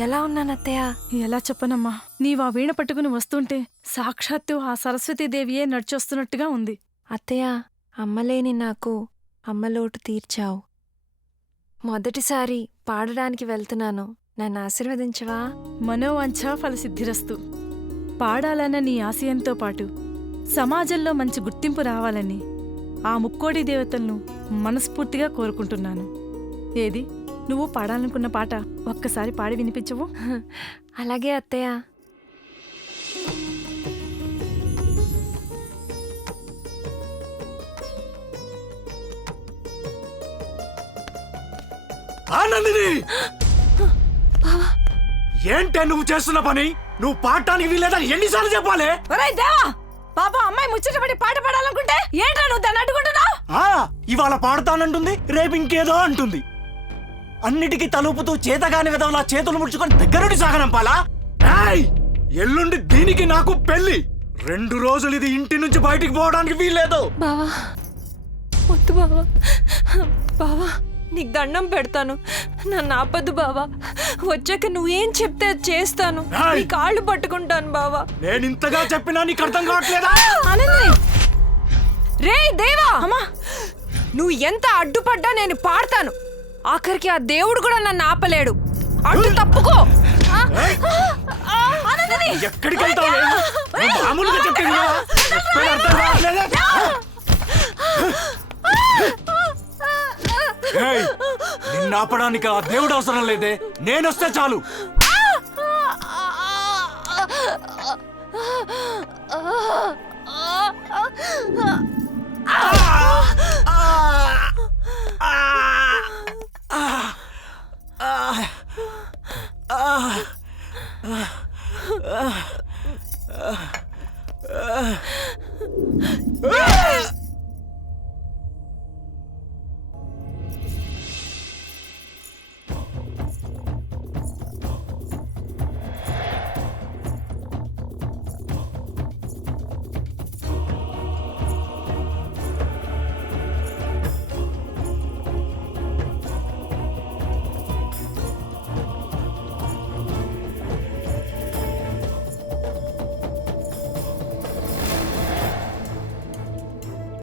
ఎలా ఉన్నాను అత్తయ్య? ఎలా చెప్పనమ్మా? నీవా వీణ పట్టుకుని వస్తుంటే సాక్షాత్తు ఆ సరస్వతీదేవియే నడిచొస్తున్నట్టుగా ఉంది. అత్తయ్య అమ్మలేని నాకు అమ్మలోటు తీర్చావు. మొదటిసారి పాడడానికి వెళ్తున్నాను. నన్ను ఆశీర్వదించవా? మనోవంఛ ఫలసిద్ధిరస్తు. పాడాలన్న నీ ఆశయంతో పాటు సమాజంలో మంచి గుర్తింపు రావాలని ఆ ముక్కోడి దేవతలను మనస్ఫూర్తిగా కోరుకుంటున్నాను. ఏది? నువ్వు పాడాలనుకున్న పాట ఒక్కసారి పాడి వినిపించవు? అలాగే అత్తయ్య. ఆనందిని ఏంటే నువ్వు చేస్తున్న పని? నువ్వు పాడటానికి వీల్లేదని ఎన్నిసార్లు చెప్పాలి? ఒరేయ్ దేవా! పాప అమ్మాయి ముచ్చటపడి పాట పాడాలనుకుంటే ఏంట్రా నువ్వు దాన్ని అడ్డుకుంటున్నావు? ఆ ఇవాళ పాడతానంటుంది రేపు ఇంకేదో అంటుంది. అన్నిటికీ తలుపుతూ చేతగాని విధంలా చేతులు ముడుచుకొని దగ్గరుండి సాగనంపాలా? ఏయ్! ఎల్లుండి దీనికి నాకు పెళ్ళి రెండు రోజులు ఇది ఇంటి నుంచి బయటికి పోవడానికి వీల్లేదు. బావా వద్దు బావా. బావా నీకు దండం పెడతాను. నన్ను ఆపద్దు బావా. వచ్చాక నువ్వేం చెప్తే అది చేస్తాను! నీ కాళ్ళు పట్టుకుంటాను బావా. నేను ఇంతగా చెప్పినా నీకు అర్థం కావట్లేదా? రే దేవా! అమ్మా! నువ్వు ఎంత అడ్డుపడ్డా నేను పాడతాను. ఆఖరికి ఆ దేవుడు కూడా నన్ను ఆపలేడు. అడ్డు తప్పుకో. ఆ, ఆ, ఆనందిని. ఎక్కడికి వెళ్తావు? నువ్వు మామూలుగా చెప్తే వినవా? చెప్పేది అర్థం కావట్లేదా? ఏయ్, నిన్ను ఆపడానికి ఆ దేవుడు అవసరం లేదే. నేనొస్తే చాలు. Ah! ah. ah.